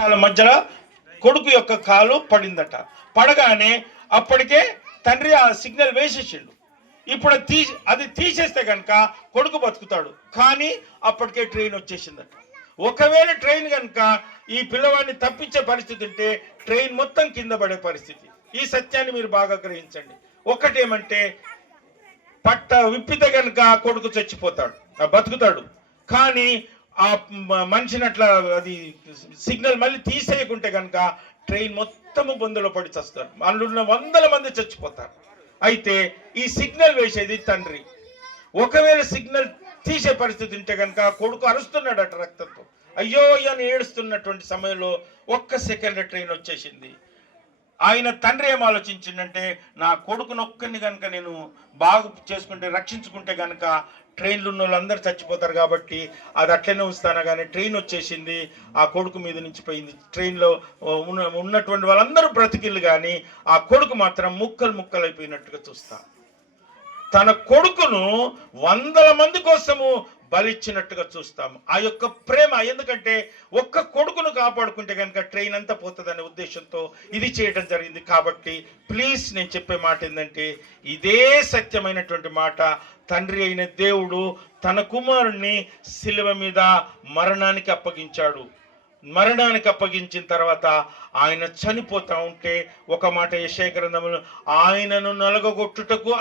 వాళ్ళ మధ్యలో కొడుకు యొక్క కాలు పడిందట. పడగానే అప్పటికే తండ్రి ఆ సిగ్నల్ వేసేసిండు. ఇప్పుడు అది తీసేస్తే కనుక కొడుకు బతుకుతాడు. కానీ అప్పటికే ట్రైన్ వచ్చేసిందట. ఒకవేళ ట్రైన్ కనుక ఈ పిల్లవాడిని తప్పించే పరిస్థితి ఉంటే ట్రైన్ మొత్తం కింద పడే పరిస్థితి. ఈ సత్యాన్ని మీరు బాగా గ్రహించండి. ఒకటేమంటే పట్ట విప్పితే కనుక కొడుకు చచ్చిపోతాడు, బతుకుతాడు. కానీ ఆ మనిషిని అట్లా అది సిగ్నల్ మళ్ళీ తీసేయకుంటే కనుక ట్రైన్ మొత్తము బొందలో పడి చస్తారు. అందులో వందల మంది చచ్చిపోతారు. అయితే ఈ సిగ్నల్ వేసేది తండ్రి. ఒకవేళ సిగ్నల్ తీసే పరిస్థితి ఉంటే కనుక కొడుకు అరుస్తున్నాడట రక్తంతో. అయ్యో అని ఏడుస్తున్నటువంటి సమయంలో ఒక్క సెకండ్ ట్రైన్ వచ్చేసింది. ఆయన తండ్రి ఏం ఆలోచించిందంటే, నా కొడుకు నొక్కని కనుక నేను బాగు చేసుకుంటే రక్షించుకుంటే కనుక ట్రైన్లు ఉన్న వాళ్ళందరూ చచ్చిపోతారు కాబట్టి అది అట్లనే ఉంచుతాను. కానీ ట్రైన్ వచ్చేసింది, ఆ కొడుకు మీద నుంచి పోయింది. ట్రైన్లో ఉన్నటువంటి వాళ్ళందరూ బ్రతికిళ్ళు, కానీ ఆ కొడుకు మాత్రం ముక్కలు ముక్కలు అయిపోయినట్టుగా చూస్తా. తన కొడుకును వందల మంది కోసము బలిచ్చినట్టుగా చూస్తాము. ఆ యొక్క ప్రేమ, ఎందుకంటే ఒక్క కొడుకును కాపాడుకుంటే కనుక ట్రైన్ అంతా పోతుందనే ఉద్దేశంతో ఇది చేయడం జరిగింది. కాబట్టి ప్లీజ్ నేను చెప్పే మాట ఏంటంటే, ఇదే సత్యమైనటువంటి మాట. తండ్రి అయిన దేవుడు తన కుమారుణ్ణి శిలువ మీద మరణానికి అప్పగించాడు. మరణానికి అప్పగించిన తర్వాత ఆయన చనిపోతా ఉంటే ఒక మాట యెషయా గ్రంథంలో, ఆయనను నలగగొట్టుటకు